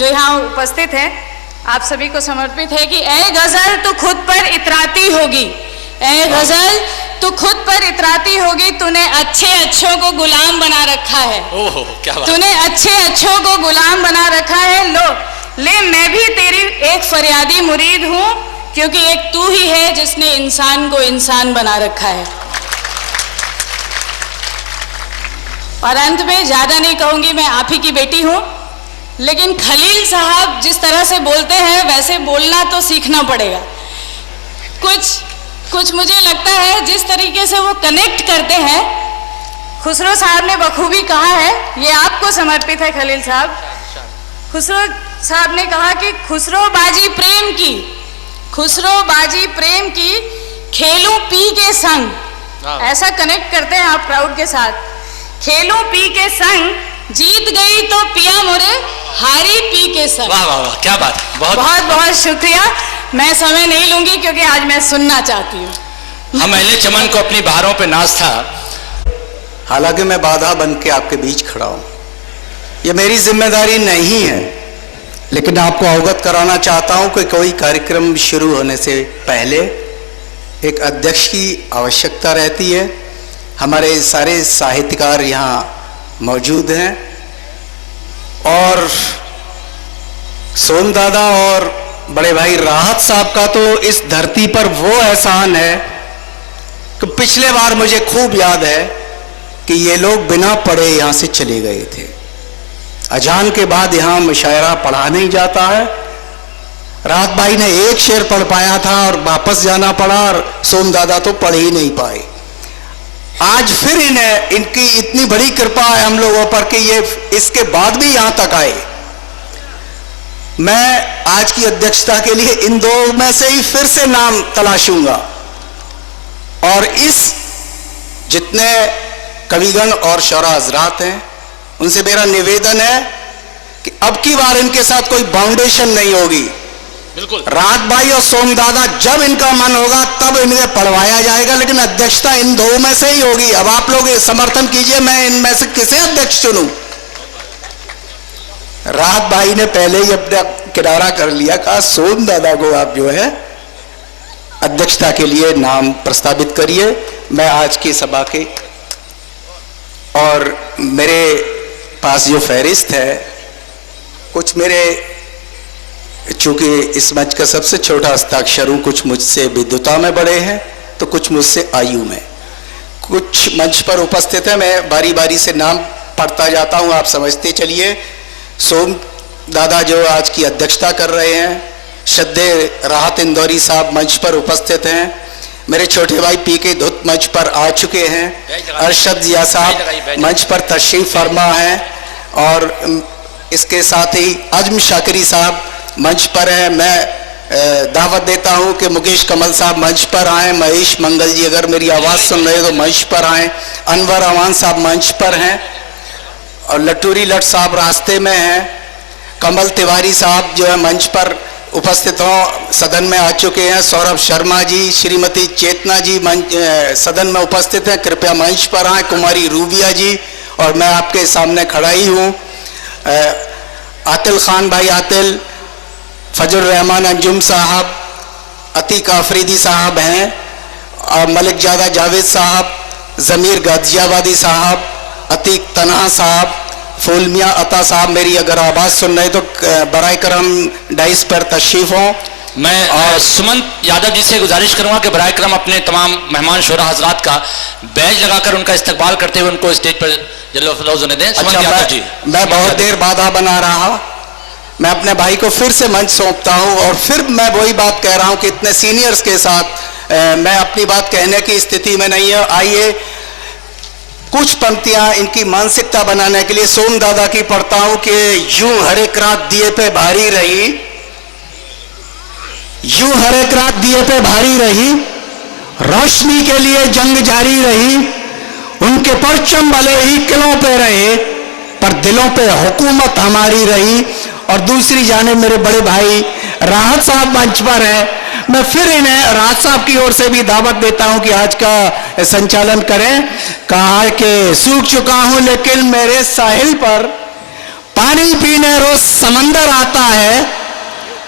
जो यहाँ उपस्थित है, आप सभी को समर्पित है कि ए गजल तू खुद पर इतराती होगी, ए गजल तू खुद पर इतराती होगी, तूने अच्छे अच्छों को गुलाम बना रखा है। ओहो क्या बात। तूने अच्छे अच्छों को गुलाम बना रखा है। ले मैं भी तेरी एक फरियादी मुरीद हूँ, क्योंकि एक तू ही है जिसने इंसान को इंसान बना रखा है। और अंत में ज्यादा नहीं कहूंगी, मैं आप ही की बेटी हूँ, लेकिन खलील साहब जिस तरह से बोलते हैं वैसे बोलना तो सीखना पड़ेगा। कुछ मुझे लगता है जिस तरीके से वो कनेक्ट करते हैं, खुसरो साहब ने बखूबी कहा है, ये आपको समर्पित है खलील साहब। खुसरो साहब ने कहा कि खुसरो बाजी प्रेम की खेलूं पी के संग, ऐसा कनेक्ट करते हैं आप क्राउड के साथ। खेलूं पी के संग, जीत गई तो पिया मोरे, हारी पी के संग। वाह वाह वाह क्या बात। बहुत शुक्रिया। मैं समय नहीं लूंगी क्योंकि आज मैं सुनना चाहती हूँ। हम अहले चमन को अपनी बहारों पे नाज था। हालांकि मैं बाधा बन के आपके बीच खड़ा हूं, ये मेरी जिम्मेदारी नहीं है, लेकिन आपको अवगत कराना चाहता हूं कि कोई कार्यक्रम शुरू होने से पहले एक अध्यक्ष की आवश्यकता रहती है। हमारे सारे साहित्यकार यहाँ मौजूद हैं और सोम दादा और बड़े भाई राहत साहब का तो इस धरती पर वो एहसान है कि पिछले बार मुझे खूब याद है कि ये लोग बिना पढ़े यहां से चले गए थे। अजान के बाद यहां मुशायरा पढ़ा नहीं जाता है। राहत भाई ने एक शेर पढ़ पाया था और वापस जाना पड़ा, और सोम दादा तो पढ़ ही नहीं पाए। आज फिर इनकी इतनी बड़ी कृपा है हम लोगों पर कि ये इसके बाद भी यहां तक आए। मैं आज की अध्यक्षता के लिए इन दो में से ही फिर से नाम तलाशूंगा, और इस जितने कविगण और शौरा हजरात हैं उनसे मेरा निवेदन है कि अब की बार इनके साथ कोई बाउंडेशन नहीं होगी। बिल्कुल। राहत भाई और सोम दादा जब इनका मन होगा तब इन्हें पढ़वाया जाएगा, लेकिन अध्यक्षता इन दो में से ही होगी। अब आप लोग समर्थन कीजिए, मैं इनमें से किसे अध्यक्ष चुनूं? राहत भाई ने पहले ही अपना किनारा कर लिया, कहा सोम दादा को आप जो है अध्यक्षता के लिए नाम प्रस्तावित करिए। मैं आज की सभा के और मेरे पास जो फहरिस्त है, कुछ मेरे, चूंकि इस मंच का सबसे छोटा हस्ताक्षर हूं, कुछ मुझसे विद्वता में बड़े हैं तो कुछ मुझसे आयु में। कुछ मंच पर उपस्थित है, मैं बारी बारी से नाम पढ़ता जाता हूं, आप समझते चलिए। सोम दादा जो आज की अध्यक्षता कर रहे हैं, श्रद्धेय राहत इंदौरी साहब मंच पर उपस्थित हैं, मेरे छोटे भाई पी के धुत मंच पर आ चुके हैं, अरशद जिया साहब मंच पर तशरीफ फरमा हैं, और इसके साथ ही अजम शाकिरी साहब मंच पर हैं। मैं दावत देता हूं कि मुकेश कमल साहब मंच पर आएँ, महेश मंगल जी अगर मेरी आवाज़ सुन रहे हो तो मंच पर आएँ, अनवर अमान साहब मंच पर हैं, और लटूरी लट साहब रास्ते में हैं, कमल तिवारी साहब जो है मंच पर उपस्थित हों, सदन में आ चुके हैं, सौरभ शर्मा जी, श्रीमती चेतना जी सदन में उपस्थित हैं, कृपया मंच पर आएँ, कुमारी रूबिया जी, और मैं आपके सामने खड़ा ही हूँ। आतिल खान भाई आतिल, फजल रहमान अंजुम साहब, अतीक आफरीदी साहब हैं, और मलिक जादा जावेद साहब, ज़मीर गाजियाबादी साहब, अतीक तनहा साहब, फूलमिया अता साहब मेरी अगर आवाज़ सुन रहे तो बराए करम डाइस पर तशरीफ हों। मैं सुमंत यादव जी से गुजारिश करूंगा कि बराए करम अपने तमाम मेहमान शोरा हजरात का बैज लगाकर उनका इस्तकबाल करते हुए उनको स्टेज पर जल्लोफरोज होने दें। अच्छा, यादव जी, मैं बहुत देर बाधा बना रहा, मैं अपने भाई को फिर से मंच सौंपता हूं, और फिर मैं वही बात कह रहा हूं कि इतने सीनियर्स के साथ मैं अपनी बात कहने की स्थिति में नहीं है। आइए कुछ पंक्तियां इनकी मानसिकता बनाने के लिए सोम दादा की पढ़ता हूं कि यूं हर एक रात दिए पे भारी रही, यूं हर एक रात दिए पे भारी रही, रोशनी के लिए जंग जारी रही, उनके परचम भले ही किलों पे रहे पर दिलों पे हुकूमत हमारी रही। और दूसरी जाने मेरे बड़े भाई राहत साहब मंच पर हैं, मैं फिर इन्हें राहत साहब की ओर से भी दावत देता हूं कि आज का संचालन करें। कहा कि सूख चुका हूं लेकिन मेरे साहिल पर पानी पीने रोज समंदर आता है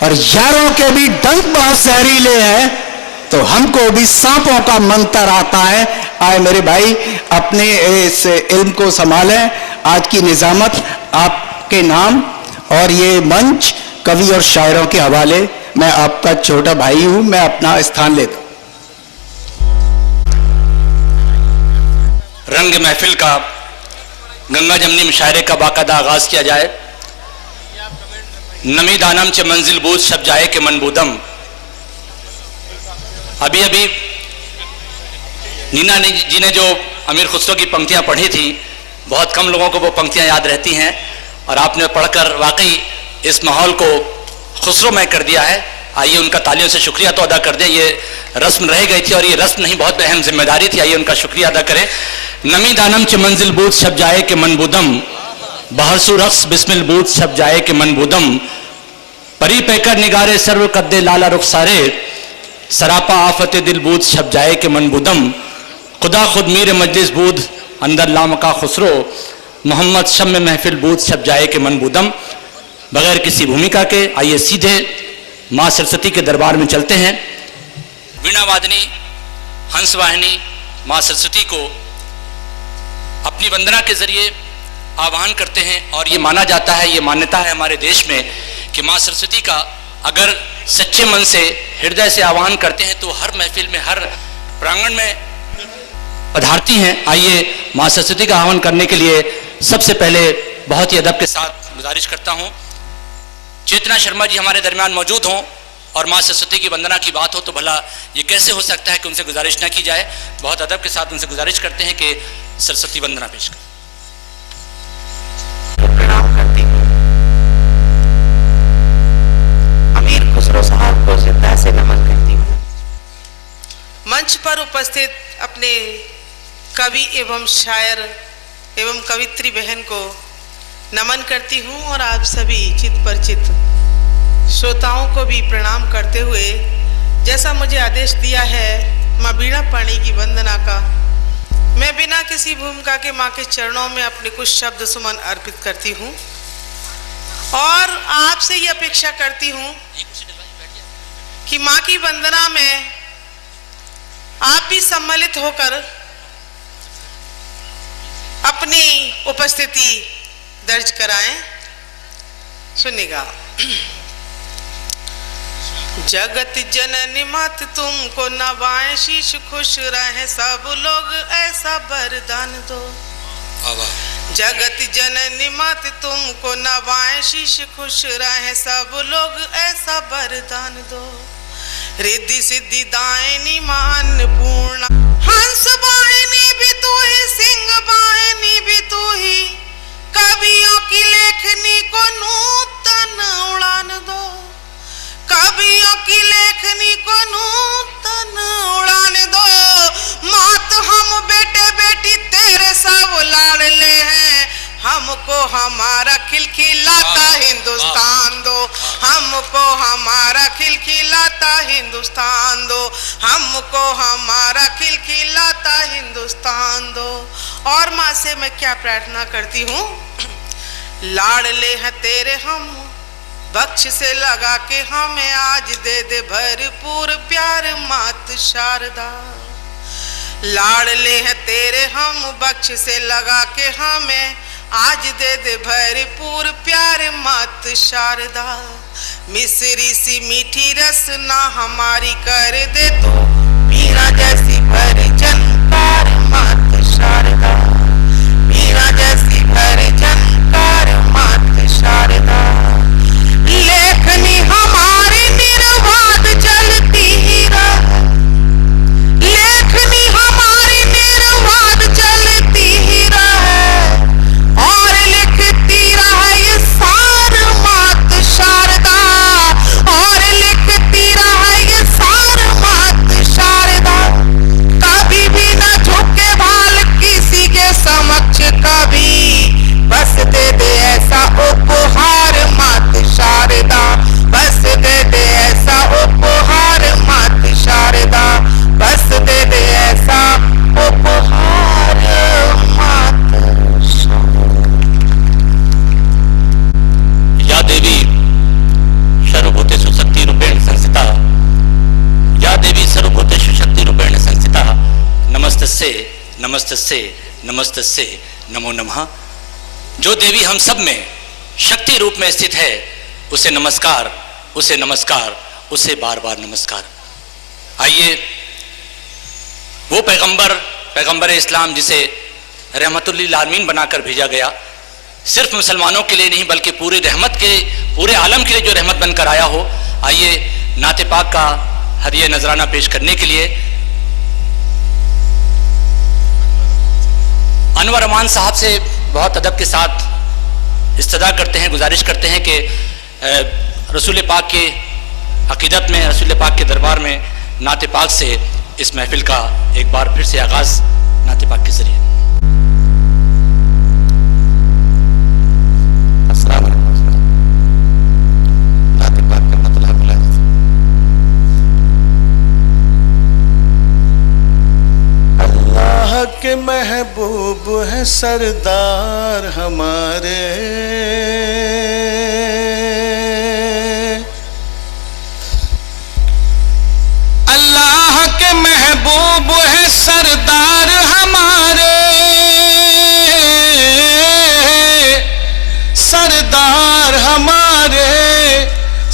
और यारों के भी डंक बहुत जहरीले हैं, तो हमको भी सांपों का मंत्र आता है। आए मेरे भाई, अपने इस इल्म को संभालें। आज की निजामत आपके नाम और ये मंच कवि और शायरों के हवाले। मैं आपका छोटा भाई हूं, मैं अपना स्थान लेता हूं। रंग महफिल का गंगा जमनी मुशायरे का बाकायदा आगाज किया जाए। नमी दानम च मंजिल बूझ शब जाए के मनबूदम। अभी अभी नीना जी ने जो अमीर खुसरो की पंक्तियां पढ़ी थी, बहुत कम लोगों को वो पंक्तियां याद रहती हैं, और आपने पढ़कर वाकई इस माहौल को खुसरोमय कर दिया है। आइए उनका तालियों से शुक्रिया तो अदा कर दें। ये रस्म रह गई थी और ये रस्म नहीं, बहुत अहम जिम्मेदारी थी। आइए उनका शुक्रिया अदा करें। नमी दानम च मंजिल बूझ शब जाए के मनबूदम, बहरसू रक्स बिस्मिल बूझ शब जाए के मनबूदम। परी पैकर निगारे सर्व कद्दे लाला रुखसारे, सरापा आफत दिल बूझ शब जाए के मनबूदम। खुदा खुद मीर मजलिस बूध अंदर लामका खुसरो, मोहम्मद शम महफिल बूझ शब जाए के मनबूदम। बगैर किसी भूमिका के आइए सीधे माँ सरस्वती के दरबार में चलते हैं। वीणा वादनी हंस वाहिनी माँ सरस्वती को अपनी वंदना के जरिए आह्वान करते हैं। और ये माना जाता है, ये मान्यता है हमारे देश में कि माँ सरस्वती का अगर सच्चे मन से हृदय से आह्वान करते हैं तो हर महफिल में, हर प्रांगण में पधारती हैं। आइए माँ सरस्वती का आह्वान करने के लिए सबसे पहले बहुत ही अदब के साथ गुजारिश करता हूँ, चेतना शर्मा जी हमारे दरमियान मौजूद हों। और माँ सरस्वती की वंदना की बात हो तो भला ये कैसे हो सकता है कि उनसे गुजारिश ना की जाए। बहुत अदब के साथ उनसे गुजारिश करते हैं कि सरस्वती वंदना पेश करें। प्रणाम करती हूँ अमीर खुसरो साहब को जिंदा से नमन करती हूँ। मंच पर उपस्थित अपने कवि एवं शायर एवं कवित्री बहन को नमन करती हूँ और आप सभी चित परिचित श्रोताओं को भी प्रणाम करते हुए जैसा मुझे आदेश दिया है माँ वीणा पाणी की वंदना का, मैं बिना किसी भूमिका के माँ के चरणों में अपने कुछ शब्द सुमन अर्पित करती हूँ और आपसे ये अपेक्षा करती हूँ कि माँ की वंदना में आप भी सम्मिलित होकर अपनी उपस्थिति दर्ज कराएं। सुनिएगा। जगत जननी मात तुमको नवाएं, शीश खुश रहे सब लोग ऐसा वरदान दो। जगत जननी मात तुमको नवाएं, शीश खुश रहे सब लोग ऐसा वरदान दो। रिद्धि सिद्धि दायनी मान पूर्ण, हंस वाहिनी भी तू ही, सिंह वाहिनी भी तू ही, कवियों की लेखनी को नूतन उड़ान दो। कवियों की लेखनी को नूतन उड़ान दो। मात हम बेटे बेटी तेरे सब लाडले हैं, हमको हमारा खिलखिलाता हिंदुस्तान दो। हमको हमारा खिलखिलाता हिंदुस्तान दो। हमको हमारा खिलखिलाता हिंदुस्तान दो। और माँ से मैं क्या प्रार्थना करती हूँ, लाडले हैं तेरे हम, बख्श से लगा के हमें आज दे दे भरपूर प्यार मात शारदा। लाडले हैं तेरे हम, बख्श से लगा के हमें आज दे दे भरपूर प्यार मात शारदा। मिश्री सी मीठी रसना हमारी कर दे तो, मीरा जैसी भर जनकार मात शारदा। मीरा जैसी भर जनकार मात शारदा। लेखनी हमारी निर्बाध चलती ही रहे, लेखनी हमारी निर्बाध चलती ही रहे, और लिखती रहे ये सार मात शारदा। और लिखती रहे ये सार मात शारदा। कभी भी न झुके भाल किसी के समक्ष, कभी बस दे दे ऐसा उपहार नमस्तस्से नमस्तस्से नमो नमः। जो देवी हम सब में शक्ति रूप में स्थित है, उसे नमस्कार, उसे नमस्कार, उसे बार बार नमस्कार। आइए वो पैगंबर इस्लाम जिसे रहमतुल्लिल आलमीन बनाकर भेजा गया, सिर्फ मुसलमानों के लिए नहीं बल्कि पूरे आलम के लिए जो रहमत बनकर आया हो, आइए नाते पाक का हदिया नजराना पेश करने के लिए अनवर अमान साहब से बहुत अदब के साथ इस्तदा करते हैं, गुजारिश करते हैं कि रसूल पाक के अकीदत में, रसूल पाक के दरबार में नाते पाक से इस महफिल का एक बार फिर से आगाज नाते पाक के जरिए। अस्सलाम वालेकुम। नाते पाक का मतलब अल्लाह के महबूब है सरदार हमारे, अल्लाह के महबूब है सरदार हमारे, सरदार हमारे,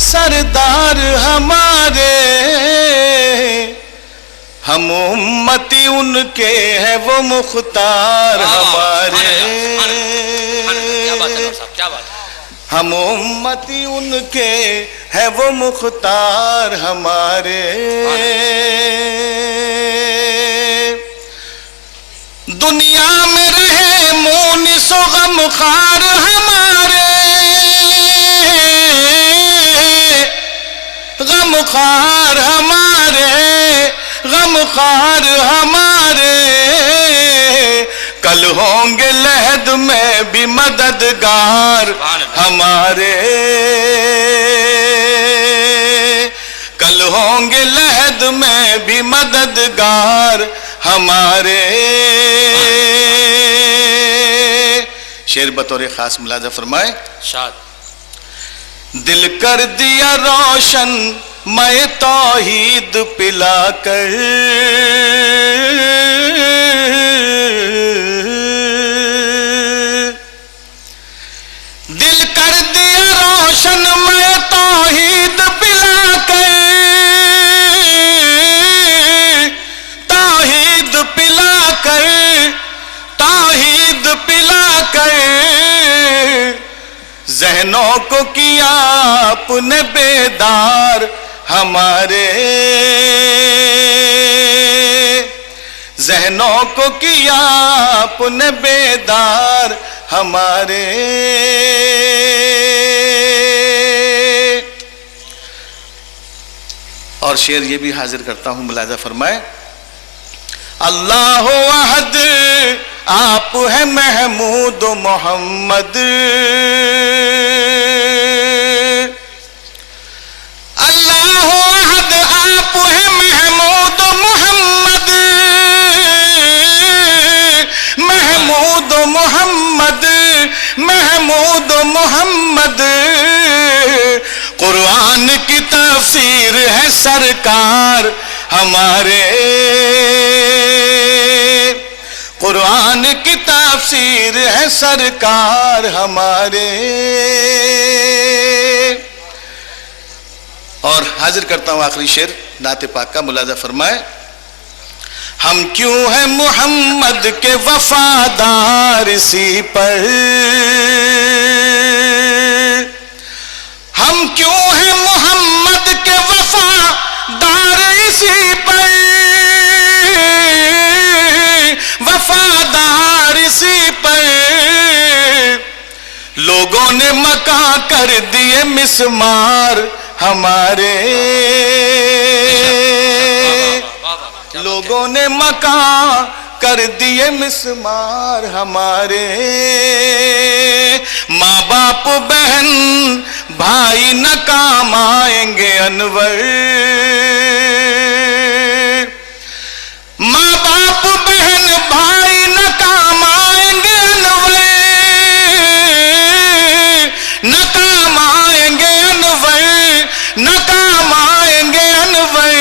सरदार हमारे। हम उम्मती उनके हैं वो मुख्तार हमारे, क्या बात है। हम उम्मती उनके हैं वो मुख्तार हमारे। दुनिया में रहे मुनिसो गमखार हमारे, गमखार हमारे, गमखार हमारे। कल होंगे लहद में भी मददगार हमारे, कल होंगे लहद में भी मददगार हमारे। शेर बतौर खास मुलाजा फरमाए। शाद। दिल कर दिया रोशन मैं तौहीद पिलाकर, दिल कर दिया रोशन मैं तौहीद पिलाकर, तौहीद पिलाकर, तौहीद पिलाकर। जहनों को किया अपने बेदार हमारे, जहनों को किया अपने बेदार हमारे। और शेर ये भी हाजिर करता हूं, मुलाजा फरमाए। अल्लाह अहद आप है महमूद मोहम्मद, अल्लाह अहद आप है महमूद मोहम्मद, महमूद मोहम्मद, महमूद मोहम्मद। कुरान की तफसीर है सरकार हमारे, कुरान की तफसीर है सरकार हमारे। और हाजिर करता हूं आखिरी शेर नाते पाक का, मुलाजा फरमाए। हम क्यों हैं मोहम्मद के वफादार इसी पर, हम क्यों हैं मोहम्मद के वफादार इसी पर, वफादार इसी पर। लोगों ने मका कर दिए मिसमार हमारे, लोगों ने मका कर दिए मिसमार हमारे। माँ बाप बहन भाई न काम आएंगे अनवर, माँ बाप बहन भाई न काम आएंगे अनवर, न काम आएंगे अनवर, न काम आएंगे अनवर।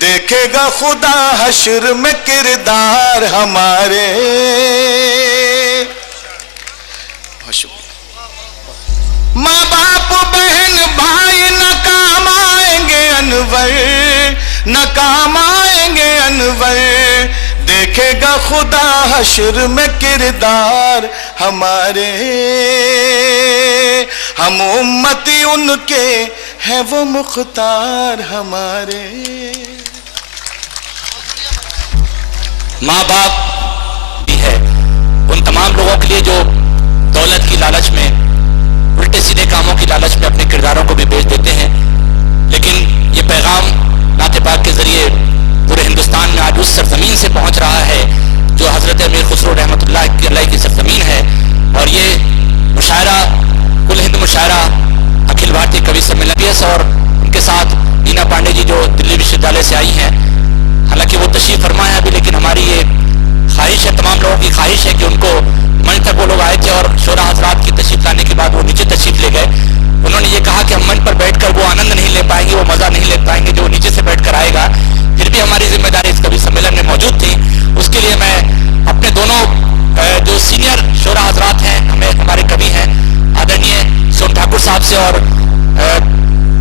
देख देखेगा खुदा हश्र में किरदार हमारे। माँ बाप बहन भाई न काम आएंगे अनवर, न काम आएंगे अनवर। देखेगा खुदा हश्र में किरदार हमारे। हम उम्मती उनके हैं वो मुख्तार हमारे। माँ बाप भी है उन तमाम लोगों के लिए जो दौलत की लालच में, उल्टे सीधे कामों की लालच में अपने किरदारों को भी बेच देते हैं। लेकिन ये पैगाम नाते पाक के जरिए पूरे हिंदुस्तान में आज उस सरजमीन से पहुंच रहा है जो हजरत अमीर खुसरो रहमतुल्लाह अलैह की सरजमीन है। और ये मुशायरा, कुल हिंद मुशायरा अखिल भारतीय कवि सम्मेलन और उनके साथ नीना पांडे जी जो दिल्ली विश्वविद्यालय से आई हैं, हालांकि वो तशरीफ फरमा है अभी, लेकिन हमारी ये ख्वाहिश है, तमाम लोगों की ख्वाहिश है कि उनको मंच तक वो लोग आए थे और शोरा हजरात की तशरीफ लाने के बाद वो नीचे तशरीफ ले गए। उन्होंने ये कहा कि हम मंच पर बैठकर वो आनंद नहीं ले पाएंगे, वो मजा नहीं ले पाएंगे जो नीचे से बैठकर आएगा। फिर भी हमारी जिम्मेदारी इस कवि सम्मेलन में मौजूद थी। उसके लिए मैं अपने दोनों जो सीनियर शोरा हजरात हैं, हमारे कवि हैं, आदरणीय सोम ठाकुर साहब से और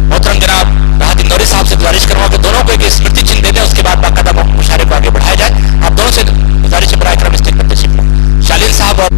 मोहतरम जनाब राहत इंदौरी साहब से गुजारिश करूंगा कि दोनों को एक स्मृति चिन्ह दे दें, उसके बाद बाकायदा मुशायरे को आगे बढ़ाया जाए। आप दोनों से गुजारिश है, बराए करम स्टेज पर तशरीफ लें। शालीन साहब और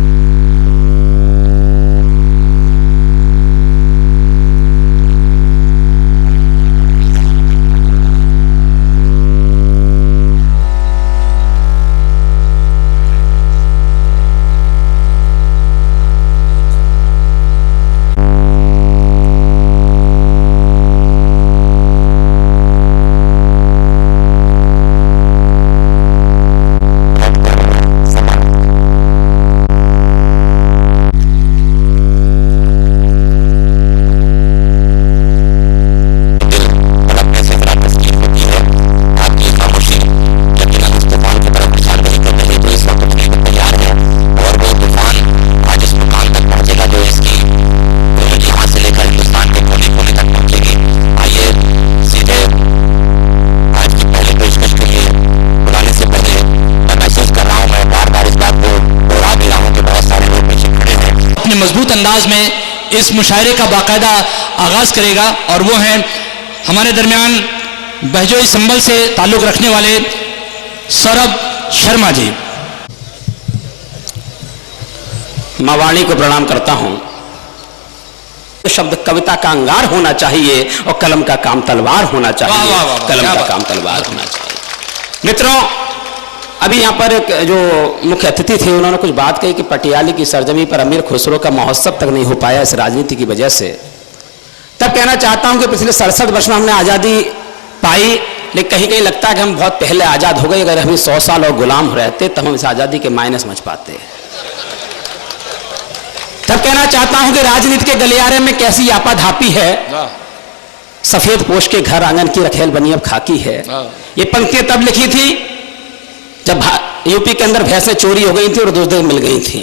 मजबूत अंदाज में इस मुशायरे का बाकायदा आगाज करेगा और वो हैं हमारे दरमियान बहजोई संबल से ताल्लुक रखने वाले सौरभ शर्मा जी। मां वाणी को प्रणाम करता हूं। शब्द कविता का अंगार होना चाहिए और कलम का काम तलवार होना चाहिए। वाह, वाह, वाह, कलम का काम तलवार होना चाहिए। मित्रों, अभी यहाँ पर जो मुख्य अतिथि थे उन्होंने कुछ बात कही कि पटियाली की सरजमी पर अमीर खुसरो का महोत्सव तक नहीं हो पाया इस राजनीति की वजह से। तब कहना चाहता हूं कि पिछले 67 वर्ष में हमने आज़ादी पाई, लेकिन कहीं कहीं लगता है कि हम बहुत पहले आज़ाद हो गए। अगर हम 100 साल और गुलाम रहते तब हम इस आज़ादी के मायने समझ पाते। तब कहना चाहता हूं कि राजनीति के गलियारे में कैसी आपाधापी है। सफेद पोश के घर आंगन की रखेल बनी अब खाकी है। ये पंक्तियां तब लिखी थी जब यूपी के अंदर भैंसें चोरी हो गई थी और दूसरे मिल गई थी।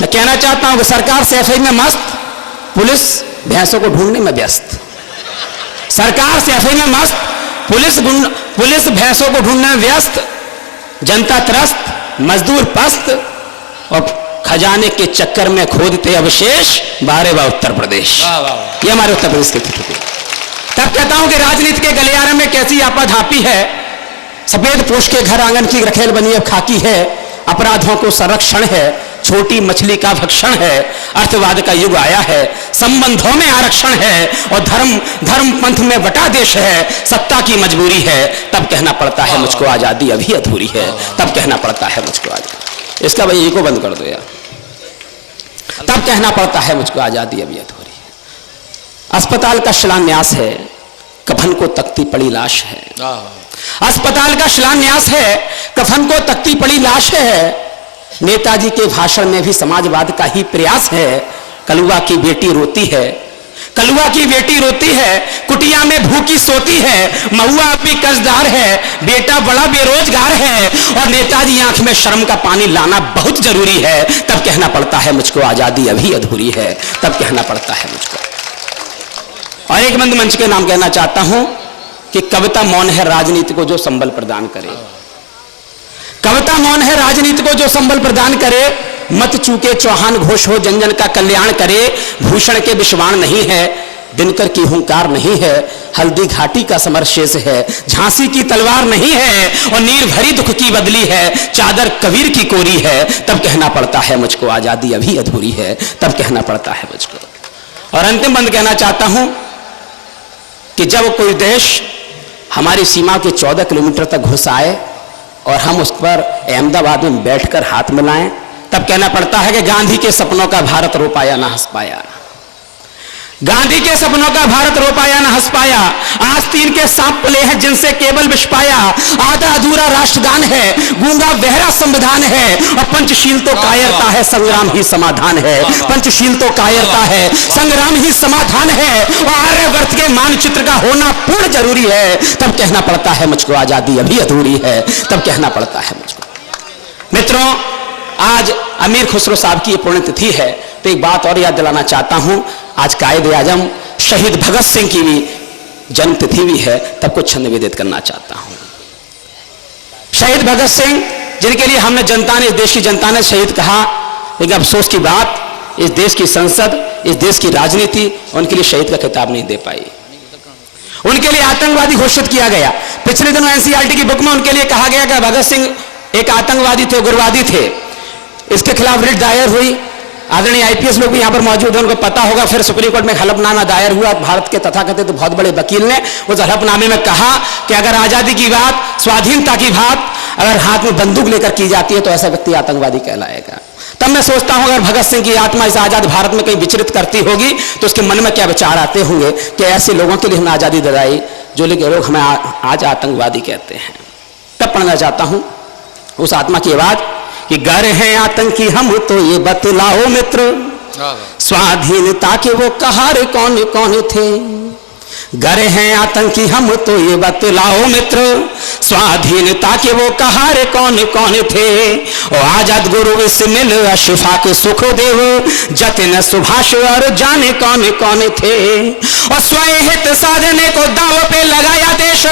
मैं कहना चाहता हूं कि सरकार सफाई में मस्त, पुलिस भैंसों को ढूंढने में व्यस्त। सरकार सफाई में मस्त, पुलिस भैंसों को ढूंढने में व्यस्त। जनता त्रस्त, मजदूर पस्त और खजाने के चक्कर में खोदते अवशेष बारे बा उत्तर प्रदेश। ये हमारे उत्तर प्रदेश की स्थिति। तब कहता हूं कि राजनीति के गलियारे में कैसी आपाधापी है। सफेद पोश के घर आंगन की रखेल बनी अब खाकी है। अपराधों को संरक्षण है, छोटी मछली का भक्षण है। अर्थवाद का युग आया है, संबंधों में आरक्षण है और धर्म पंथ में बटा देश है। सत्ता की मजबूरी है, तब कहना पड़ता है मुझको आजादी अभी अधूरी है। तब कहना पड़ता है मुझको आजादी। इसका भाई को बंद कर दो यार। तब कहना पड़ता है मुझको आजादी अभी अधूरी। अस्पताल का शिलान्यास है, कफन को तकती पड़ी लाश है। अस्पताल का शिलान्यास है, कफन को तकती पड़ी लाश है। नेताजी के भाषण में भी समाजवाद का ही प्रयास है। कलुआ की बेटी रोती है, कलुआ की बेटी रोती है, कुटिया में भूखी सोती है। महुआ भी कर्जदार है, बेटा बड़ा बेरोजगार है और नेताजी आंख में शर्म का पानी लाना बहुत जरूरी है। तब कहना पड़ता है मुझको आजादी अभी अधूरी है। तब कहना पड़ता है मुझको। और एक बंद मंच के नाम कहना चाहता हूं कि कविता मौन है राजनीति को जो संबल प्रदान करे। कविता मौन है राजनीति को जो संबल प्रदान करे। मत चूके चौहान घोष हो, जन जन का कल्याण करे। भूषण के विषवाण नहीं है, दिनकर की हुंकार नहीं है, हल्दी घाटी का समर शेष है, झांसी की तलवार नहीं है, और नीर भरी दुख की बदली है, चादर कबीर की कोरी है। तब कहना पड़ता है मुझको आजादी अभी अधूरी है, तब कहना पड़ता है मुझको। और अंतिम बंद कहना चाहता हूं कि जब कोई देश हमारी सीमा के 14 किलोमीटर तक घुस आए और हम उस पर अहमदाबाद में बैठकर हाथ मिलाएं, तब कहना पड़ता है कि गांधी के सपनों का भारत रो पाया ना हंस पाया। गांधी के सपनों का भारत रो पाया ना हंस पाया। आस्तीन के सांप पले हैं जिनसे केवल विष पाया। आधा अधूरा राष्ट्रगान है, गूंगा बहरा संविधान है, और पंचशील तो कायरता है, संग्राम ही समाधान है। पंचशील तो कायरता है, संग्राम ही समाधान है, और आर्यवर्त के मानचित्र का होना पूर्ण जरूरी है। तब कहना पड़ता है मुझको आजादी अभी अधूरी है, तब कहना पड़ता है मुझको। मित्रों, आज अमीर खुसरो साहब की पुण्यतिथि है, तो एक बात और याद दिलाना चाहता हूं। आज कायदे आजम शहीद भगत सिंह की भी जन्म तिथि भी है, तब कुछ छंद निवेदित करना चाहता हूं। शहीद भगत सिंह, जिनके लिए हमने जनता ने, इस देश की जनता ने शहीद कहा, लेकिन अफसोस की बात, इस देश की संसद, इस देश की राजनीति उनके लिए शहीद का खिताब नहीं दे पाई। उनके लिए आतंकवादी घोषित किया गया। पिछले दिनों एनसीईआरटी की बुक में उनके लिए कहा गया कि भगत सिंह एक आतंकवादी थे, उग्रवादी थे। इसके खिलाफ रिट दायर हुई। आदरणीय आईपीएस लोग भी यहां पर मौजूद हैं, उनको पता होगा। फिर सुप्रीम कोर्ट में हलफनामा दायर हुआ। भारत के तथाकथित बहुत बड़े वकील ने उस हलफनामे में कहा कि अगर आजादी की बात, स्वाधीनता की बात अगर हाथ में बंदूक लेकर की जाती है तो ऐसा व्यक्ति आतंकवादी कहलाएगा। तब मैं सोचता हूं अगर भगत सिंह की आत्मा इस आजाद भारत में कहीं विचरित करती होगी तो उसके मन में क्या विचार आते होंगे कि ऐसे लोगों के लिए हमने आजादी दिलाई जो लोग हमें आज आतंकवादी कहते हैं। तब पढ़ना चाहता हूं उस आत्मा की आवाज कि गर हैं आतंकी हम तो ये बतलाओ मित्र, स्वाधीनता के वो कहार कौन कौन थे। गर हैं आतंकी हम तो ये बतलाओ मित्र, स्वाधीनता के वो कहार कौन कौन थे। और आजाद गुरु इस्मिल अशफा के सुखदेव, जतिन सुभाष और जाने कौन कौन थे। और स्वयं हित साधने को दाव पे लगाया देश,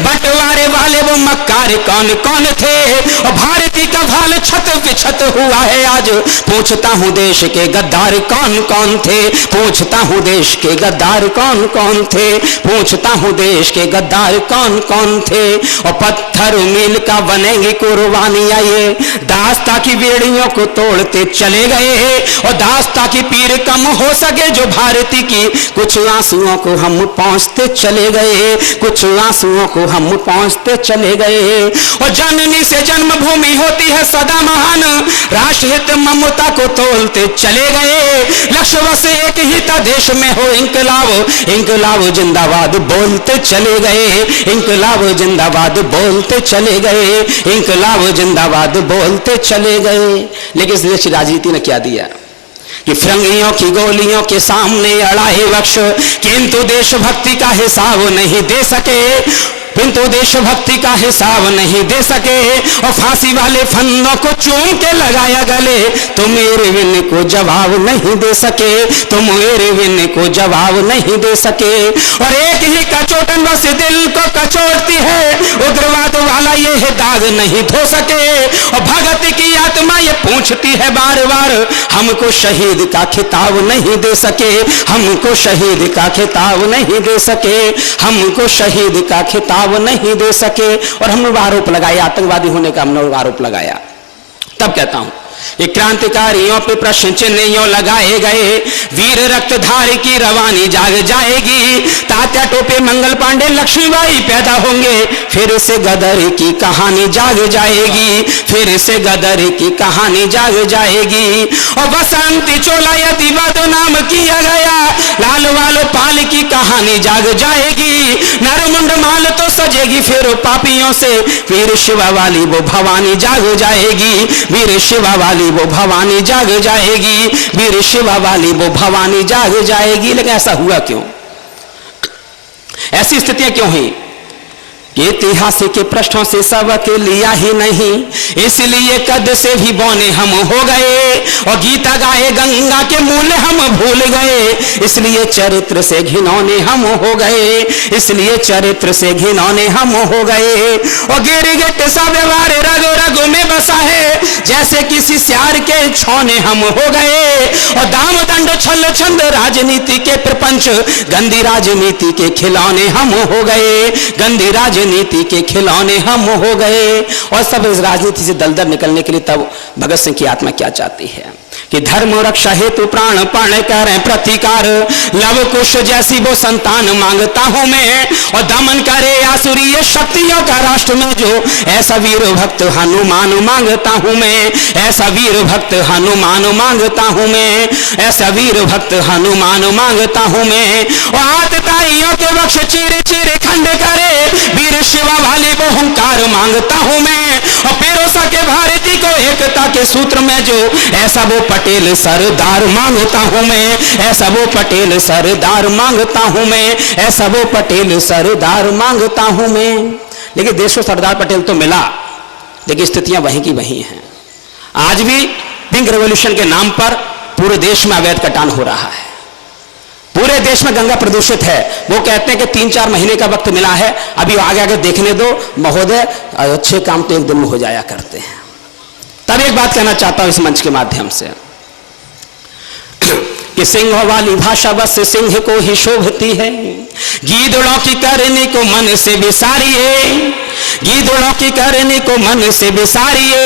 बंटवारे वाले वो मक्कार कौन कौन थे। और भारती का भाल छत विछत हुआ है आज, पूछता हूँ देश के गद्दार कौन कौन थे। पूछता हूँ देश के गद्दार कौन कौन थे। पूछता हूँ देश के गद्दार कौन कौन थे। और पत्थर मील का बनेंगे कुर्बानियां, ये दास्ता की बेड़ियों को तोड़ते चले गए। और दास्ता की पीर कम हो सके जो भारती की, कुछ आंसुओं को हम पहुंचते चले गए। कुछ आंसुओं को हम पहुंचते चले गए। और जननी से जन्मभूमि होती है सदा महान, राष्ट्रहित ममता को तोलते चले गए। लक्ष्य बस एक ही था देश में हो इंकलाब, इंकलाब जिंदाबाद बोलते चले गए। इंकलाब जिंदाबाद बोलते चले गए। इंकलाब जिंदाबाद बोलते चले गए। लेकिन इस देश की राजनीति ने क्या दिया कि फिरंगियों की गोलियों के सामने अड़ाए वक्ष, किंतु देशभक्ति का हिसाब नहीं दे सके। किंतु देशभक्ति का हिसाब नहीं दे सके। और फांसी वाले फंदों को चूम के लगाया गले, तुम मेरे विन को जवाब नहीं दे सके। तुम मेरे विन को जवाब नहीं दे सके। और एक ही कचोटन बस दिल को कचोटती है, उग्रवाद वाला ये है दाग नहीं धो सके। और भगत की आत्मा ये पूछती है बार बार, हमको शहीद का खिताब नहीं दे सके। हमको शहीद का खिताब नहीं दे सके। हमको शहीद का खिताब नहीं दे सके। और हमने आरोप लगाया, आतंकवादी होने का हमने आरोप लगाया। तब कहता हूं ये क्रांतिकारियों पे प्रश्न चिन्ह यूं लगाए गए, वीर रक्तधार की रवानी जाग जाएगी। तात्या टोपे मंगल पांडे लक्ष्मीबाई पैदा होंगे, फिर से गदर की कहानी जाग जाएगी। फिर से गदर की कहानी जाग जाएगी। और बसंती चोला यदि बदनाम किया गया, लाल वालो पाल की कहानी जाग जाएगी। नरमुंड माल तो सजेगी फिर पापियों से, वीर शिवा वाली वो भवानी जाग जाएगी। वीर शिवा वाली वो भवानी जाग जाएगी। वीर शिवा वाली वो भवानी जाग जाएगी। लेकिन ऐसा हुआ क्यों? ऐसी स्थितियां क्यों हुई? इतिहास के प्रश्नों से सबक लिया ही नहीं, इसलिए कद से भी बौने हम हो गए, और गीता गाए गंगा के मूल्य हम भूल गए, इसलिए चरित्र से घिनौने हम हो गए, इसलिए चरित्र से घिनौने हम हो गए। और गिरगिट सा व्यवहार रग रग में बसा है, जैसे किसी सियार के छौने हम हो गए, और दाम दंड छल छंद राजनीति के प्रपंच, गंदी राजनीति के खिलौने हम हो गए, गंदी राजनीति के खिलौने हम हो गए। और सब इस राजनीति से दलदल निकलने के लिए तब भगत सिंह की आत्मा क्या चाहती है कि धर्म रक्षा हेतु प्राण पण करें प्रतिकार, लव कुश जैसी वो संतान मांगता हूं मैं, और दमन करे आसुरीय शक्तियों का राष्ट्र में जो, ऐसा वीर भक्त हनुमान मांगता हूं मैं, ऐसा वीर भक्त हनुमान मांगता हूं मैं, ऐसा वीर भक्त हनुमान मांगता हूं मैं। और आतताइयों के वक्ष चीरे चीरे खंड करे, वीर शिवा वाले वो हुंकार मांगता हूं मैं, और पेरोसा के भारती को एकता के सूत्र में जो, ऐसा वो पटेल सरदार मांगता हूं मैं, ऐसा वो पटेल सरदार मांगता हूं मैं, ऐसा वो पटेल सरदार मांगता हूं मैं। लेकिन देश को सरदार पटेल तो मिला, लेकिन स्थितियां वहीं की वहीं हैं। आज भी पिंक रेवोल्यूशन के नाम पर पूरे देश में अवैध कटान हो रहा है, पूरे देश में गंगा प्रदूषित है। वो कहते हैं कि 3-4 महीने का वक्त मिला है, अभी आगे आगे देखने दो महोदय, अच्छे काम तो एक दिन में हो जाया करते हैं। तब एक बात कहना चाहता हूं इस मंच के माध्यम से कि सिंह वाली भाषा बस सिंह को ही शोभती है, गीदड़ों की करनी को मन से विसारिए, गीदड़ों की करनी को मन से विसारिए,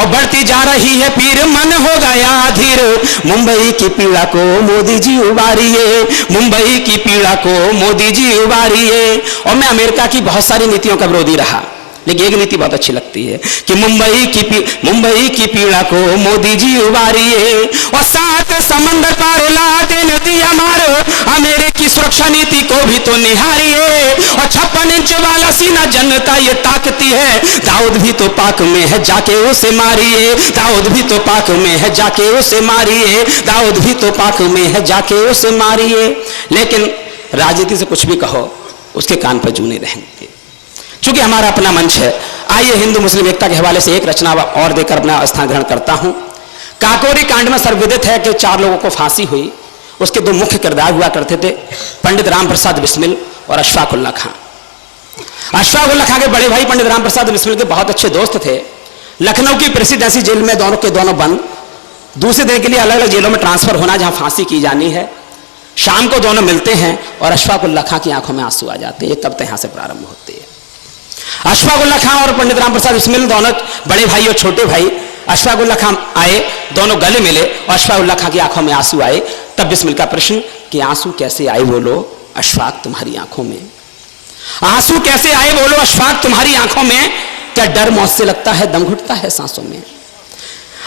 और बढ़ती जा रही है पीर मन हो गया धीर, मुंबई की पीड़ा को मोदी जी उबारिए, मुंबई की पीड़ा को मोदी जी उबारिए। और मैं अमेरिका की बहुत सारी नीतियों का विरोधी रहा, लेकिन एक नीति बहुत अच्छी लगती है कि मुंबई की पीड़ा को मोदी जी उबारिए, और 7 समंदर पार ला दे नदियां मार, अमेरिकी सुरक्षा नीति को भी तो निहारिए, और 56 इंच वाला सीना जनता ये ताकती है, दाऊद भी तो पाक में है जाके उसे मारिए, दाऊद भी तो पाक में है जाके उसे मारिए, दाऊद भी तो पाक में है जाके उसे मारिए। लेकिन राजनीति से कुछ भी कहो उसके कान पर जू नहीं रहेंगे, चूंकि हमारा अपना मंच है। आइए हिंदू मुस्लिम एकता के हवाले से एक रचना और देकर अपना स्थान ग्रहण करता हूं। काकोरी कांड में सर्वविदित है कि 4 लोगों को फांसी हुई, उसके 2 मुख्य किरदार हुआ करते थे, पंडित राम प्रसाद बिस्मिल और अशफाक उल्ला खां। अशफाक उल्ला खां के बड़े भाई पंडित राम प्रसाद बिस्मिल के बहुत अच्छे दोस्त थे। लखनऊ की प्रसिद्ध ऐसी जेल में दोनों के दोनों बंद, दूसरे दिन के लिए अलग अलग जेलों में ट्रांसफर होना जहां फांसी की जानी है। शाम को दोनों मिलते हैं और अशफाक उल्ला खां की आंखों में आंसू आ जाते हैं। ये कविता यहां से प्रारंभ होती है। अशफाक उल्ला खां और पंडित राम प्रसाद बिस्मिल दोनों बड़े भाई और छोटे भाई। अशफाक उल्ला खां आए, दोनों गले मिले और अशफाक उल्ला खां की आंखों में आंसू आए। तब बिस्मिल का प्रश्न कि आंसू कैसे आए बोलो अशफाक तुम्हारी आंखों में, आंसू कैसे आए बोलो अशफाक तुम्हारी आंखों में, क्या डर मौत से लगता है दम घुटता है सांसों में।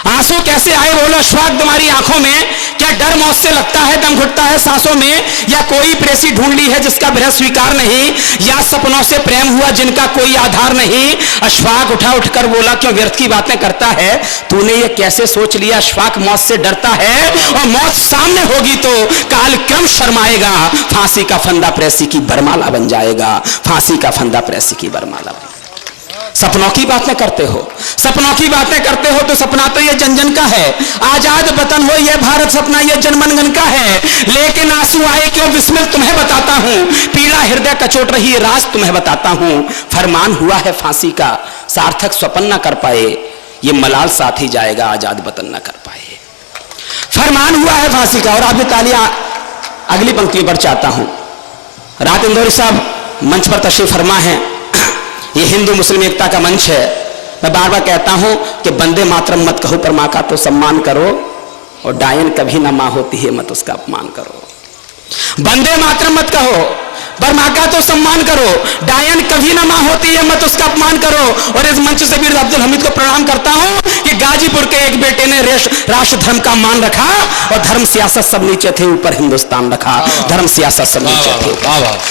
आंसू कैसे आए बोलो अशफाक तुम्हारी आंखों में, क्या डर मौत से लगता है दम घुटता है सांसों में, या कोई प्रेसी ढूंढ ली है जिसका विरह स्वीकार नहीं, या सपनों से प्रेम हुआ जिनका कोई आधार नहीं। अशफाक उठकर बोला क्यों व्यर्थ की बातें करता है, तूने ये कैसे सोच लिया अशफाक मौत से डरता है, और मौत सामने होगी तो काल क्रम शर्माएगा, फांसी का फंदा प्रेसी की बरमाला बन जाएगा, फांसी का फंदा प्रेसी की बरमाला। सपनों की बातें करते हो, सपनों की बातें करते हो तो सपना तो ये जन जन का है, आजाद वतन हो ये भारत सपना ये जनमनगन का है। लेकिन आंसू आए क्यों बिस्मिल तुम्हें बताता हूं, पीड़ा हृदय कचोट रही राज तुम्हें बताता हूं। फरमान हुआ है फांसी का सार्थक स्वप्न न कर पाए, ये मलाल साथ ही जाएगा आजाद वतन न कर पाए। फरमान हुआ है फांसी का। और आप भी तालियां अगली पंक्तियों पर चाहता हूं। रात इंदौरी साहब मंच पर तशरीफ फरमा है। ये हिंदू मुस्लिम एकता का मंच है। मैं बार बार कहता हूं कि बंदे मातरम मत कहो पर मां का तो सम्मान करो, और डायन कभी ना मां होती है मत उसका अपमान करो। बंदे मातरम मत कहो पर मां का तो सम्मान करो, डायन कभी ना मां होती है मत उसका अपमान करो। और इस मंच से वीर अब्दुल हमीद को प्रणाम करता हूं कि गाजीपुर के एक बेटे ने राष्ट्र धर्म का मान रखा, और धर्म सियासत सब नीचे थे ऊपर हिंदुस्तान रखा, धर्म सियासत सब नीचे थे।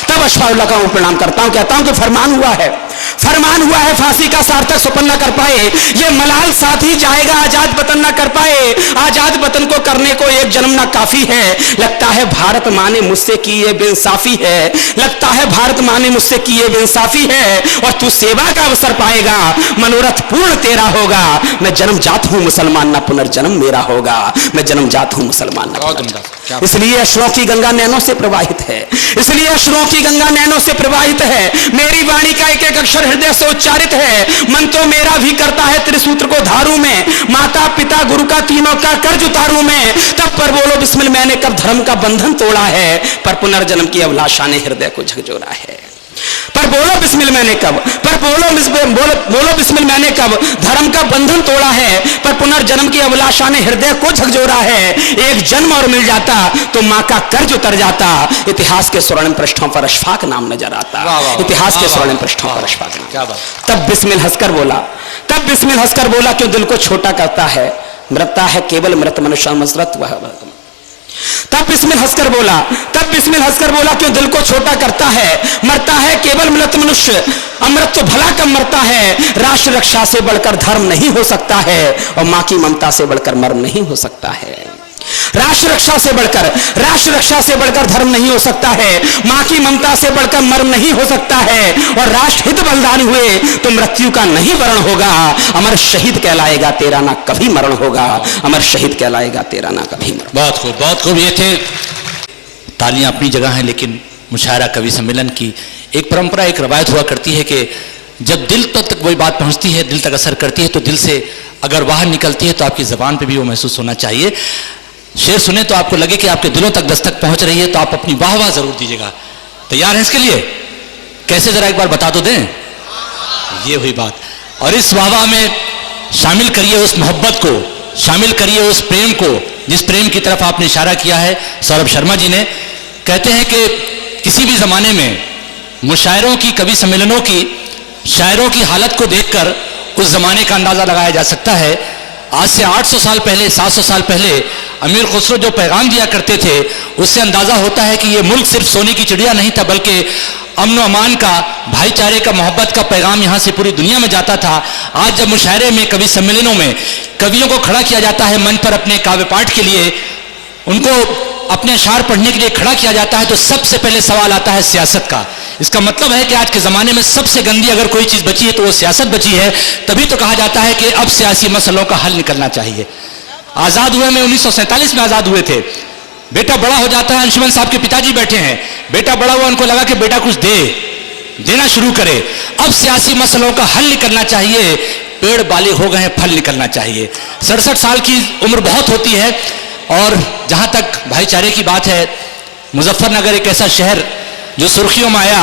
तब अशफाक उल्ला खां को प्रणाम करता हूं, कहता हूं कि फरमान हुआ है, फरमान हुआ है फांसी का सार्थक स्वप्न न कर पाए, ये मलाल साथ ही जाएगा आजाद वतन न कर पाए। आजाद वतन को करने को एक जन्म ना काफी है, लगता है भारत माँ ने मुझसे की ये बेइंसाफी है, लगता है भारत माँ ने मुझसे की ये बेइंसाफी है, और तू सेवा का अवसर पाएगा, मनोरथ पूर्ण तेरा होगा। मैं जन्मजात हूं मुसलमान, ना पुनर्जन्म मेरा होगा। मैं जन्मजात हूं मुसलमान, ना पुनर्जन्म। इसलिए अश्रों की गंगा नैनों से प्रवाहित है, इसलिए अश्रों की गंगा नैनों से प्रवाहित है। मेरी वाणी का एक एक अक्षर हृदय से उच्चारित है। मन तो मेरा भी करता है त्रिसूत्र को धारू में, माता पिता गुरु का तीनों का कर्ज उतारू में। तब पर बोलो बिस्मिल मैंने कब धर्म का बंधन तोड़ा है, पर पुनर्जन्म की अभिलाषा ने हृदय को झकझोरा है। पर बोलो बिस्मिल मैंने कब, पर बोलो बिस्मिल मैंने कब धर्म का बंधन तोड़ा है, पर पुनर्जन्म की अभिलाषा ने हृदय को झकझोरा है। एक जन्म और मिल जाता तो माँ का कर्ज उतर जाता। इतिहास के स्वर्णिम पृष्ठों पर अशफाक नाम नजर आता, इतिहास के स्वर्णिम पृष्ठों पर अशफाक नाम। तब बिस्मिल हंसकर बोला, तब बिस्मिल हंसकर बोला, क्यों दिल को छोटा करता है, मरता है केवल मृत मनुष्य मसरत वह। तब बिस्मिल हंसकर बोला, तब बिस्मिल हंसकर बोला, क्यों दिल को छोटा करता है, मरता है केवल मृत मनुष्य, अमृत तो भला कम मरता है। राष्ट्र रक्षा से बढ़कर धर्म नहीं हो सकता है, और मां की ममता से बढ़कर मर्म नहीं हो सकता है। राष्ट्र रक्षा से बढ़कर धर्म नहीं हो सकता है, मां की ममता से बढ़कर मर्म नहीं हो सकता है। और राष्ट्र हित बलिदान हुए तो मृत्यु का नहीं वर्ण होगा, अमर शहीद कहलाएगा तेरा ना कभी मरण होगा, अमर शहीद कहलाएगा तेरा ना कभी मरण। बहुत खूब, बहुत खूब। ये थे तालियां अपनी जगह हैं, लेकिन मुशायरा कवि सम्मेलन की एक परंपरा, एक रवायत हुआ करती है कि जब दिल तक वही बात पहुंचती है, दिल तक असर करती है, तो दिल से अगर बाहर निकलती है तो आपकी जबान पे भी वो महसूस होना चाहिए। शेर सुने तो आपको लगे कि आपके दिलों तक दस्तक पहुंच रही है, तो आप अपनी वाह वाह जरूर दीजिएगा। तैयार हैं इसके लिए? कैसे जरा एक बार बता तो दें। ये हुई बात। और इस वाह वाह में शामिल करिए उस मोहब्बत को, शामिल करिए उस प्रेम को, जिस प्रेम की तरफ आपने इशारा किया है सौरभ शर्मा जी ने। कहते हैं कि किसी भी जमाने में मुशायरों की, कवि सम्मेलनों की, शायरों की हालत को देखकर उस जमाने का अंदाजा लगाया जा सकता है। आज से 800 साल पहले, 700 साल पहले अमीर खुसरो जो पैगाम दिया करते थे, उससे अंदाजा होता है कि ये मुल्क सिर्फ सोने की चिड़िया नहीं था, बल्कि अमन व अमान का, भाईचारे का, मोहब्बत का पैगाम यहाँ से पूरी दुनिया में जाता था। आज जब मुशायरे में, कवि सम्मेलनों में कवियों को खड़ा किया जाता है मंच पर अपने काव्य पाठ के लिए, उनको अपने अशार पढ़ने के लिए खड़ा किया जाता है, तो सबसे पहले सवाल आता है सियासत का। इसका मतलब है कि आज के ज़माने में सबसे गंदी अगर कोई चीज़ बची है तो वो सियासत बची है। तभी तो कहा जाता है कि अब सियासी मसलों का हल निकलना चाहिए। आज़ाद हुए में 1947 में आज़ाद हुए थे। बेटा बड़ा हो जाता है, अंशुमन साहब के पिताजी बैठे हैं, बेटा बड़ा हुआ, उनको लगा कि बेटा कुछ देना शुरू करे। अब सियासी मसलों का हल निकलना चाहिए, पेड़ बालिग हो गए हैं, फल निकलना चाहिए। 67 साल की उम्र बहुत होती है। और जहां तक भाईचारे की बात है, मुजफ्फरनगर एक ऐसा शहर जो सुर्खियों में आया,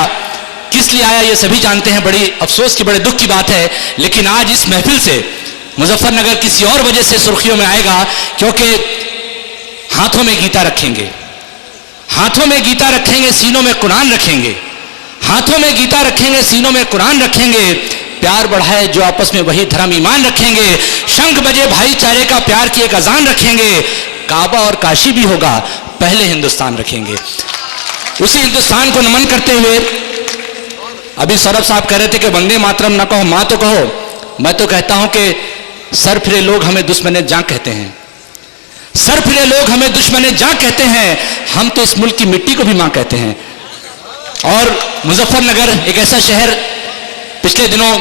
किस लिए आया ये सभी जानते हैं। बड़ी अफसोस की, बड़े दुख की बात है, लेकिन आज इस महफिल से मुजफ्फरनगर किसी और वजह से सुर्खियों में आएगा, क्योंकि हाथों में गीता रखेंगे, हाथों में गीता रखेंगे, सीनों में कुरान रखेंगे, हाथों में गीता रखेंगे, सीनों में कुरान रखेंगे। प्यार बढ़ाए जो आपस में वही धर्म ईमान रखेंगे। शंख बजे भाईचारे का, प्यार की एक अजान रखेंगे। काबा और काशी भी होगा, पहले हिंदुस्तान रखेंगे। उसी हिंदुस्तान को नमन करते हुए अभी सौरभ साहब कह रहे थे कि वंदे मातरम ना कहो, मां तो कहो। मैं तो कहता हूं कि सर फिरे लोग हमें दुश्मने जां कहते हैं, सर फिरे लोग हमें दुश्मने जां कहते हैं। हम तो इस मुल्क की मिट्टी को भी मां कहते हैं। और मुजफ्फरनगर एक ऐसा शहर, पिछले दिनों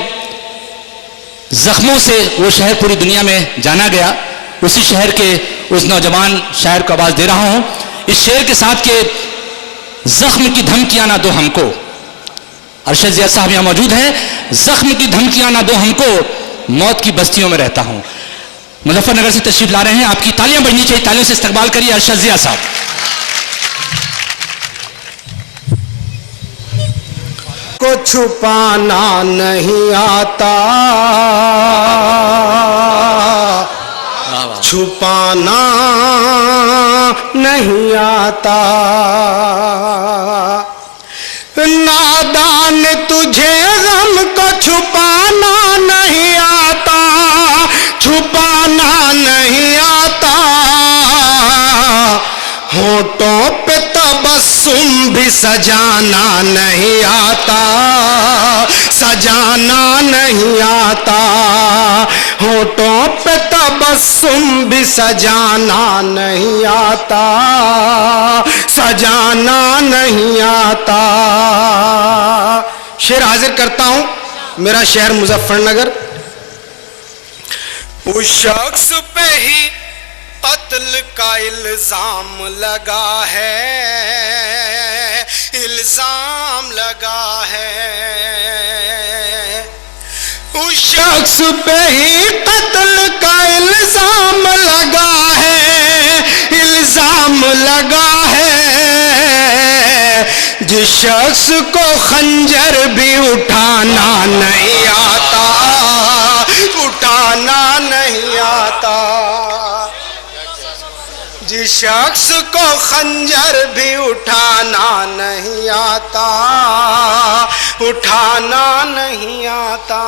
जख्मों से वो शहर पूरी दुनिया में जाना गया। उसी शहर के उस नौजवान शायर को आवाज दे रहा हूं, इस शेर के साथ के जख्म की धमकियां ना दो हमको। अरशद जिया साहब यहां मौजूद हैं। जख्म की धमकियां ना दो हमको, मौत की बस्तियों में रहता हूं। मुजफ्फरनगर से तशरीफ ला रहे हैं, आपकी तालियां बजनी चाहिए, तालियों से इस्तकबाल करिए अरशद जिया साहब। को छुपाना नहीं आता, छुपाना नहीं आता। नादान तुझे गम को छुपाना नहीं आता, छुपाना नहीं आता। होठों पे तबस्सुम भी सजाना नहीं आता, सजाना नहीं आता। हो होठों पे तबस्सुम भी सजाना नहीं आता, सजाना नहीं आता। शेर हाजिर करता हूं, मेरा शहर मुजफ्फरनगर। उस शख्स पे ही कत्ल का इल्जाम लगा है, इल्जाम लगा है। उस शख्स पे ही कत्ल का इल्जाम लगा है, इल्जाम लगा है। जिस शख्स को खंजर भी उठाना नहीं आता, उठाना नहीं आता। जिस शख्स को खंजर भी उठाना नहीं आता, उठाना नहीं आता।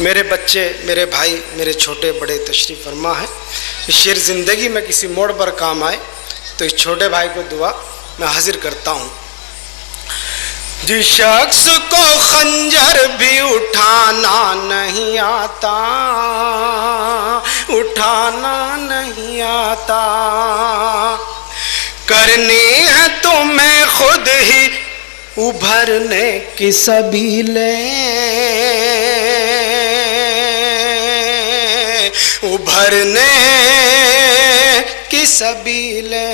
मेरे बच्चे, मेरे भाई, मेरे छोटे बड़े तशरीफ फरमा है। इस शेर जिंदगी में किसी मोड़ पर काम आए तो इस छोटे भाई को दुआ मैं हाजिर करता हूँ। जिस शख्स को खंजर भी उठाना नहीं आता, उठाना नहीं आता। करनी है तुम्हें खुद ही उभरने की सबीलें, उभरने की सबीलें।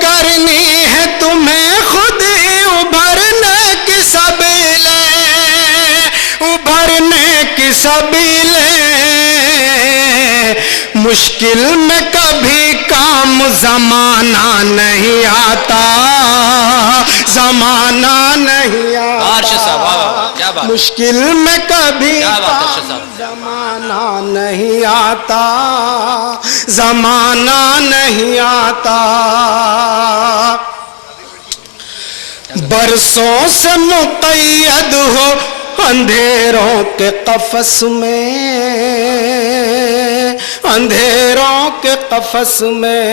करनी है तुम्हें खुद ही उभरने की सबीलें, उभरने की सबीलें। मुश्किल में कभी काम जमाना नहीं आता, जमाना नहीं आता। मुश्किल में कभी जमाना नहीं आता, जमाना नहीं आता। बरसों से मुक़य्यद हो अंधेरों के कफस में, अंधेरों के कफस में।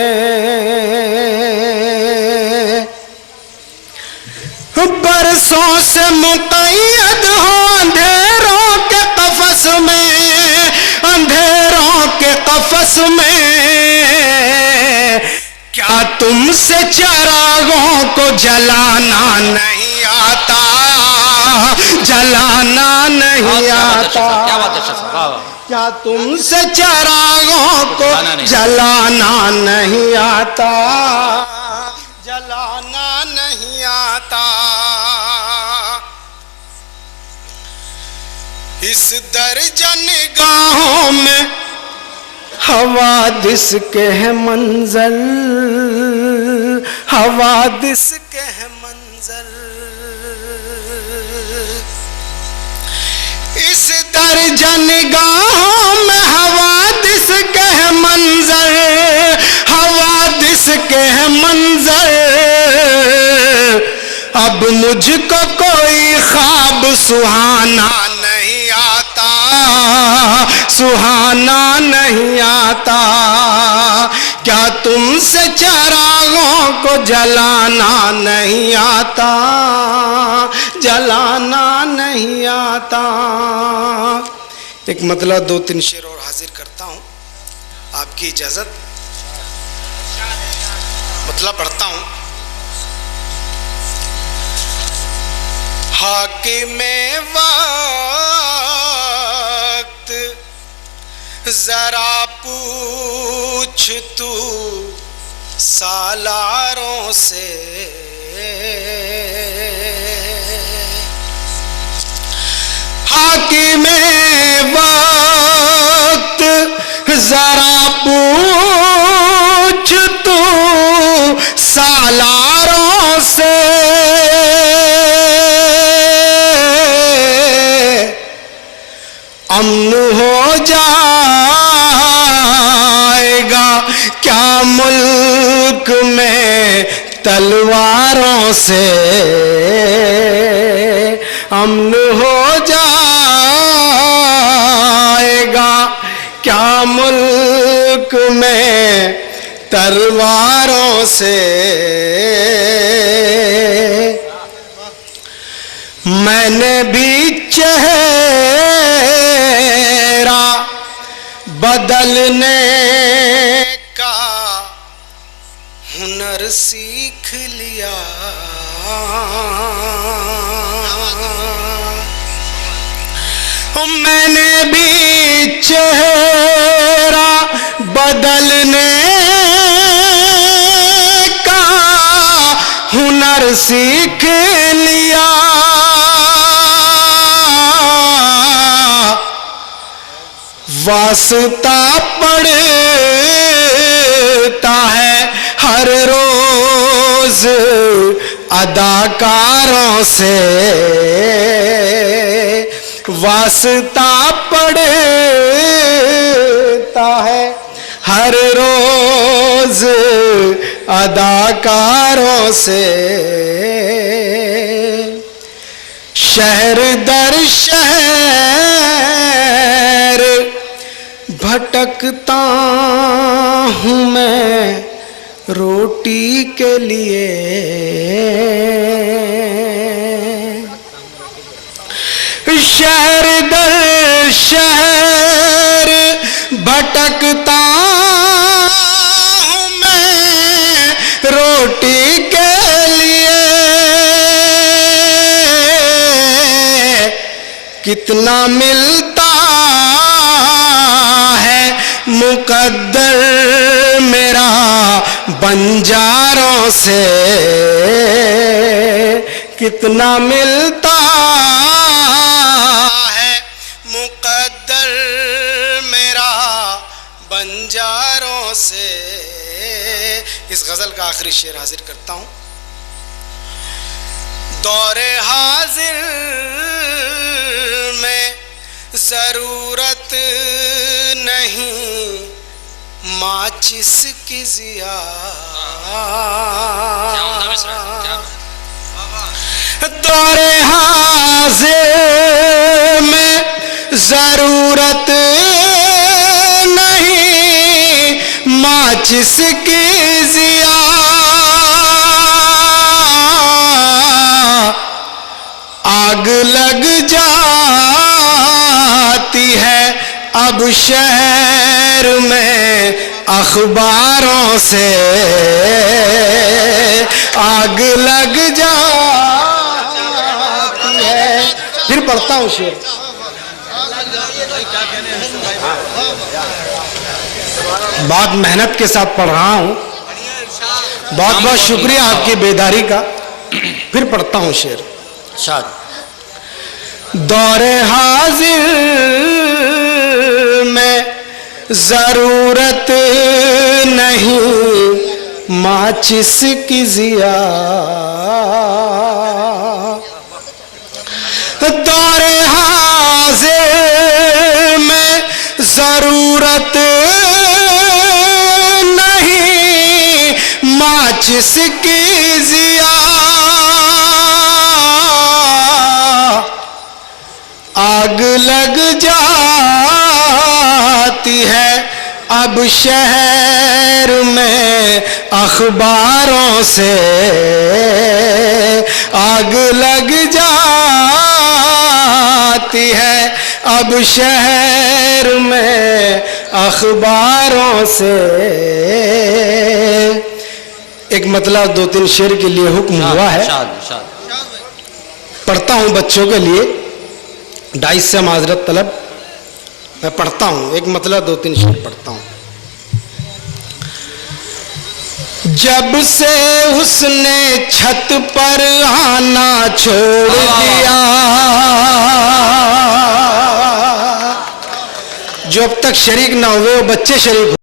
बरसों से मुक़य्यद हो अंधेरों के कफस में, अंधेरों के कफस में। क्या तुमसे चिरागों को जलाना नहीं आता, जलाना नहीं आता। क्या तुमसे चिरागों को जलाना नहीं आता, जलाना नहीं आता। इस दर्जा निगाहों में हवादिस के है मंजर, हवादिस के है मंजर। इस दर्जा निगाहों में हवादिस के है मंजर, हवादिस के है मंजर। अब मुझको कोई ख्वाब सुहाना नहीं आता, सुहाना नहीं आता। क्या तुमसे चिरागों को जलाना नहीं आता, जलाना नहीं आता। एक मतलब दो तीन शेर और हाजिर करता हूं, आपकी इजाजत। मतलब पढ़ता हूं। हाकिमे वक्त जरा पूछ तू सालारों से, हाकिमे वक्त जरा पूछ तू सालारों से। अमन हो जाएगा क्या मुल्क में तलवारों से, अमन हो जाएगा क्या मुल्क में तलवारों से। मैंने भी चेहरा बदलने का हुनर सीख लिया। मैंने भी चेहरा बदलने का हुनर सीख लिया। वास्ता पड़ता है हर रोज अदाकारों से, वास्ता पड़ता है हर रोज अदाकारों से। शहर दर शहर भटकता हूँ मैं रोटी के लिए। शहर दर शहर भटकता हूँ मैं रोटी के लिए। कितना मिलता है मुकद्दर मेरा बंजारों से, कितना मिलता है मुकद्दर मेरा बंजारों से। इस गजल का आखिरी शेर हाजिर करता हूं। दौरे हाजिर में जरूरत नहीं माचिस की जिया। दौरे हाजिर में जरूरत नहीं माचिस की जिया। आग लग जाती है अब शहर में अखबारों से। आग लग जाती है। फिर पढ़ता हूँ शेर। बहुत मेहनत के साथ पढ़ रहा हूँ, बहुत बहुत शुक्रिया आपकी बेदारी का। फिर पढ़ता हूँ शेर। दौरे हाजिर में जरूरत नहीं माचिस की जिया। दौरे हाजिर में जरूरत नहीं माचिस की जिया। आग लग जाती है अब शहर में अखबारों से। आग लग जाती है अब शहर में अखबारों से। एक मतलब 2-3 शेर के लिए हुक्म हुआ है, पढ़ता हूं बच्चों के लिए। 2.5 से माजरत तलब मैं पढ़ता हूं। एक मतलब 2-3 शेर पढ़ता हूं। जब से उसने छत पर आना छोड़ दिया, जो अब तक शरीक ना हुए वो बच्चे शरीक